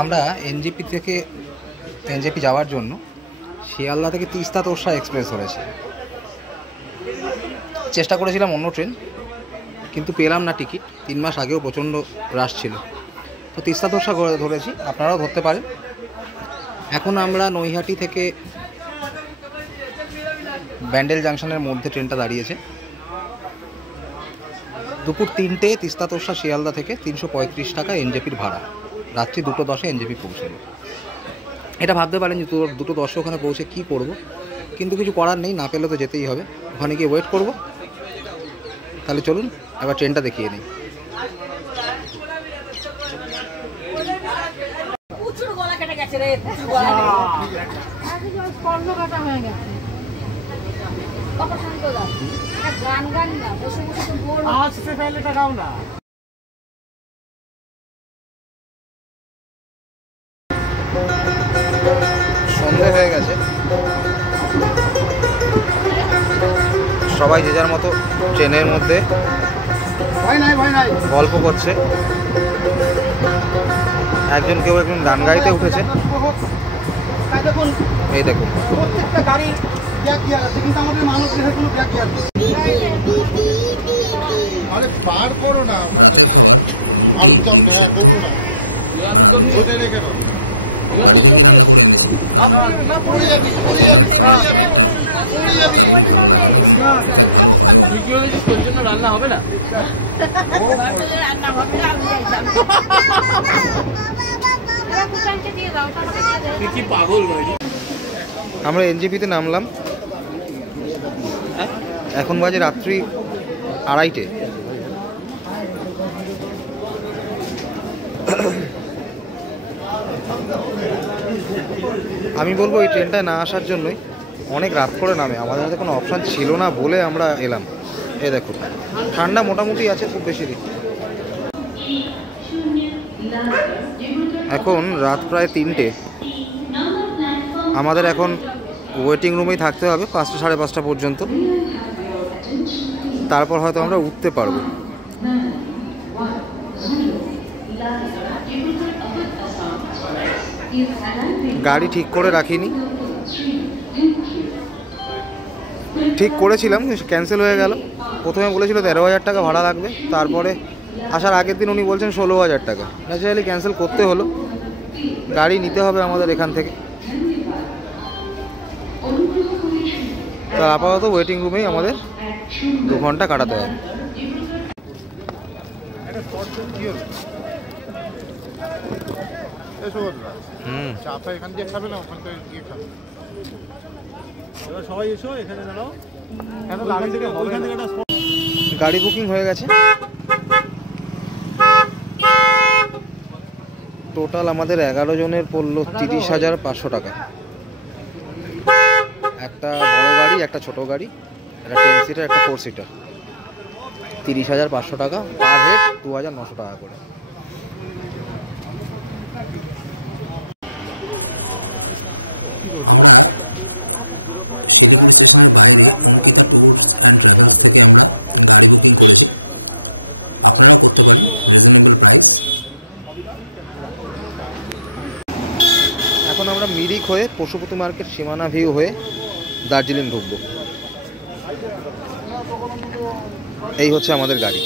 আমরা এনজেপি যাওয়ার জন্য শিয়ালদা থেকে তিস্তা তোরসা এক্সপ্রেস ধরেছি। চেষ্টা করেছিলাম অন্য ট্রেন, কিন্তু পেলাম না টিকিট। 3 মাস আগেও প্রচণ্ড রাশ ছিল, তো তিস্তা তোরসা ধরেছি, আপনারাও ধরতে পারেন। এখন আমরা নৈহাটি থেকে ব্যান্ডেল জাংশনের মধ্যে ট্রেনটা দাঁড়িয়েছে। দুপুর 3টে তিস্তা তোরসা শিয়ালদা থেকে 335 টাকা এনজেপির ভাড়া। রাত্রি 2:10 এনজেপি পৌঁছাবে। এটা ভাবতে পারেন যে 2:10 ওখানে পৌঁছে কী করব, কিন্তু কিছু করার নেই, না পেলে তো যেতেই হবে। ওখানে গিয়ে ওয়েট করব। তাহলে চলুন এবার ট্রেনটা দেখিয়ে নিই। সন্ধে হয়ে গেছে, সবাই যে যার মতো ট্রেনের মধ্যে গল্প করছে। কেউ একজন গান গাইতে উঠেছে। এই দেখুন, পার করো না আলুর দম না বলবো না ওটা রেখে দাও। রান্না হবে না, আমরা এনজেপিতে নামলাম। এখন বাজে রাত্রি 2:30। আমি বলবো এই ট্রেনটায় না আসার জন্যই অনেক রাত করে নামে। আমাদের হাতে কোনো অপশান ছিল না বলে আমরা এলাম। এই দেখুন, ঠান্ডা মোটামুটি আছে, খুব বেশি নেই। এখন রাত প্রায় 3টে। আমাদের এখন ওয়েটিং রুমেই থাকতে হবে 5টা সাড়ে 5টা পর্যন্ত। তারপর হয়তো আমরা উঠতে পারবো। গাড়ি ঠিক করে রাখিনি, ঠিক করেছিলাম ক্যান্সেল হয়ে গেল। প্রথমে বলেছিল 13,000 টাকা ভাড়া লাগবে, তারপরে আসার আগের দিন উনি বলছেন 16,000 টাকা। ন্যাচারালি ক্যান্সেল করতে হলো। গাড়ি নিতে হবে আমাদের এখান থেকে। তো আপাতত ওয়েটিং রুমেই আমাদের 2 ঘন্টা কাটাতে হবে। এখান দিয়ে খাবে না, ওখান থেকে গিয়ে খাবে। সবাই এসো এখানে দাঁড়াও। গাড়ি বুকিং হয়ে গেছে। টোটাল আমাদের 11 জনের পড়লো 30,500 টাকা। একটা বড় গাড়ি, একটা ছোট গাড়ি, একটা 10 সিটার, একটা 4 সিটার। 30,500 টাকা, পার হেড 2,900 টাকা করে। এখন আমরা মিরিক হয়ে পশুপতি মার্কেট, সীমানা ভিউ হয়ে দার্জিলিং ঢুকবো। এই হচ্ছে আমাদের গাড়ি।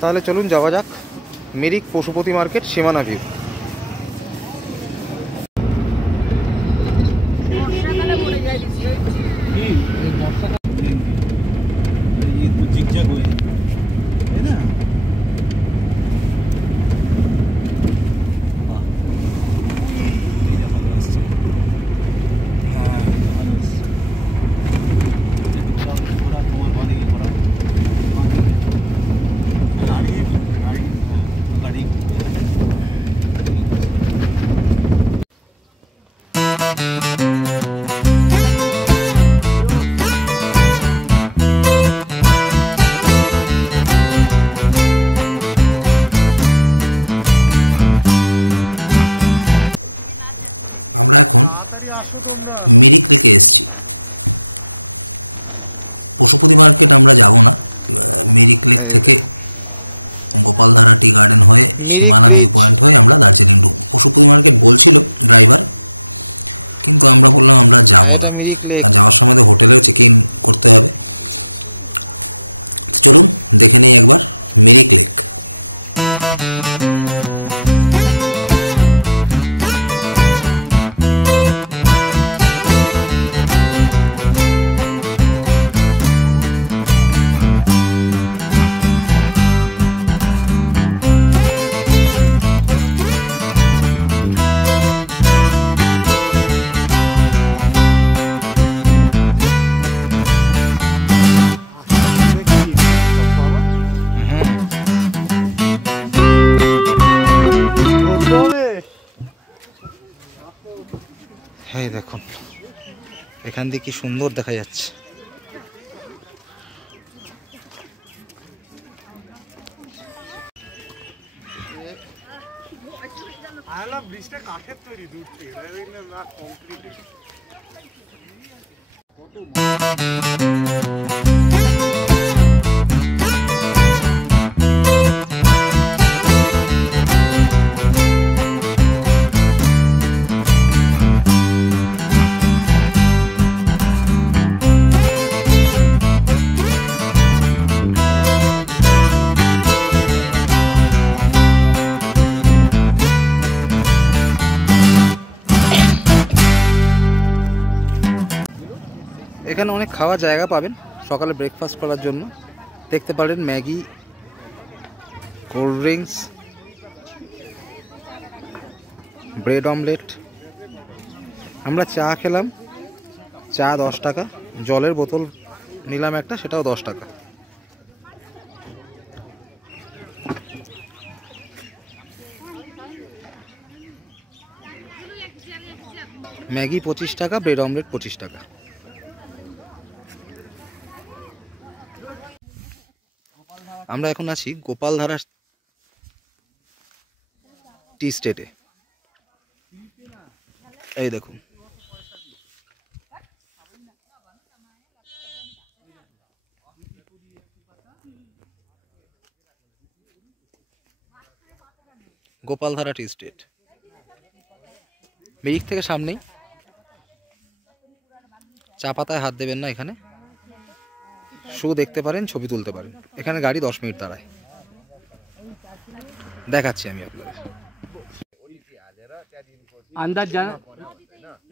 তাহলে চলুন যাওয়া যাক মিরিক পশুপতি মার্কেট, সীমানা ভিউ। তাড়াতাড়ি আসো তোমরা। এই মিরিক ব্রিজ, আর এটা মিরিক লেক। এই দেখুন এখান দিয়ে কি সুন্দর দেখা যাচ্ছে। ব্রিজটা কাঠের তৈরি দূর থেকে, কংক্রিটের। এখানে অনেক খাওয়ার জায়গা পাবেন সকালে ব্রেকফাস্ট করার জন্য। দেখতে পারেন Maggi, cold drinks, bread omelette. আমরা চা খেলাম, চা 10 টাকা, জলের বোতল নিলাম একটা, সেটাও 10 টাকা। ম্যাগি 25 টাকা, ব্রেড অমলেট 25 টাকা। আমরা এখন আছি গোপালধারা টি স্টেটে। এই দেখুন গোপালধারা টি স্টেট, মিরিক থেকে সামনেই। চা পাতায় হাত দেবেন না এখানে, শুধু দেখতে পারেন, ছবি তুলতে পারেন। এখানে গাড়ি 10 মিনিট দাঁড়ায়। দেখাচ্ছি আমি আপনাদের। আন্দাজ জানা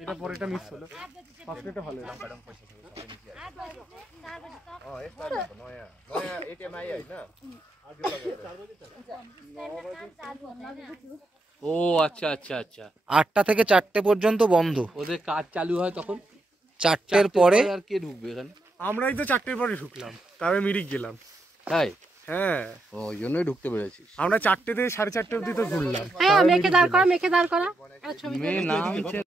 এটা পরেটা মিস হলো, ফার্স্টটা ভালো হলো। ও আচ্ছা আচ্ছা আচ্ছা, 8টা থেকে 4টে পর্যন্ত বন্ধ। ওদের কাজ চালু হয় তখন 4টের পরে আর কে ঢুকবে এখানে? আমরাই তো 4টের পরে ঢুকলাম, তবে মিরিক গেলাম। তাই? হ্যাঁ, ওই জন্যই ঢুকতে পেরেছিস। আমরা 4টে থেকে 4:30 অবধি তো ঘুরলাম। মেখে দাঁড় করা, মেখে দাঁড় করা। মেয়ে নামছে।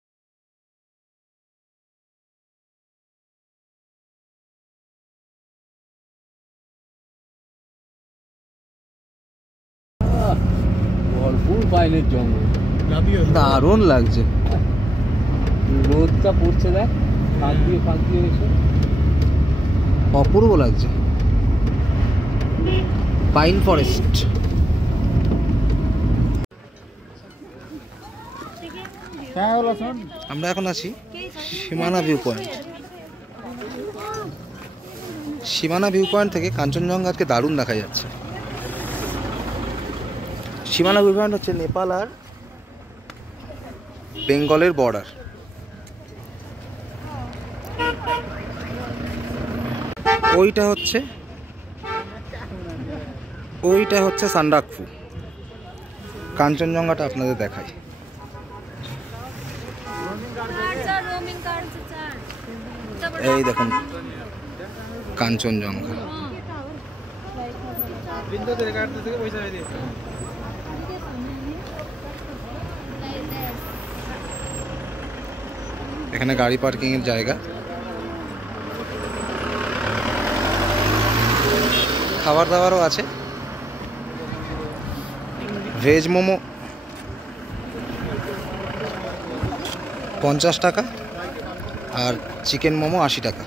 ভরপুর পাইনের জঙ্গল, দারুণ লাগছে। রোদটা পড়ছে, দেখ ফাঁক দিয়ে এসে অপূর্ব লাগছে। Pine forest. আমরা এখন আছি সীমানা ভিউ পয়েন্ট। সীমানা ভিউ পয়েন্ট থেকে কাঞ্চনজঙ্ঘা আজকে দারুণ দেখা যাচ্ছে। সীমানা ভিউ পয়েন্ট হচ্ছে নেপাল আর বেঙ্গলের বর্ডার। ওইটা হচ্ছে সান্ডাকফু। কাঞ্চনজঙ্ঘাটা আপনাদের দেখাই। এই দেখুন কাঞ্চনজঙ্ঘা। এখানে গাড়ি পার্কিং এর জায়গা। খাবার দাবারও আছে, ভেজ মোমো। 50 টাকা, আর চিকেন মোমো 80 টাকা।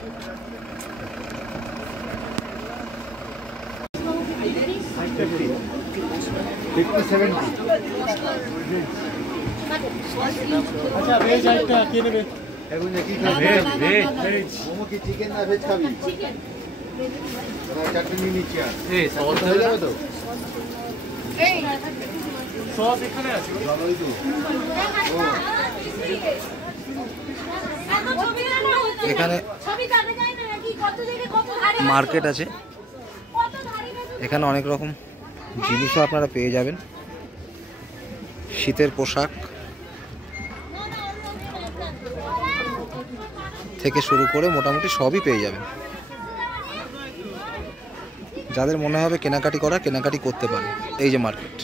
আচ্ছা ভেজ আইটা কে নেবে? এখন কি খাবে? ভেজ মোমো কি চিকেন না ভেজ খাবি? চিকেন। চাটনি নিচে আর এই সস হয়ে যাবে তো? এই সস এখানে আছে ভালোই তো। এখানে মার্কেট আছে, এখানে অনেক রকম জিনিসও আপনারা পেয়ে যাবেন। শীতের পোশাক থেকে শুরু করে মোটামুটি সবই পেয়ে যাবেন। যাদের মনে হবে কেনাকাটি করা, কেনাকাটি করতে পারে। এই যে মার্কেট।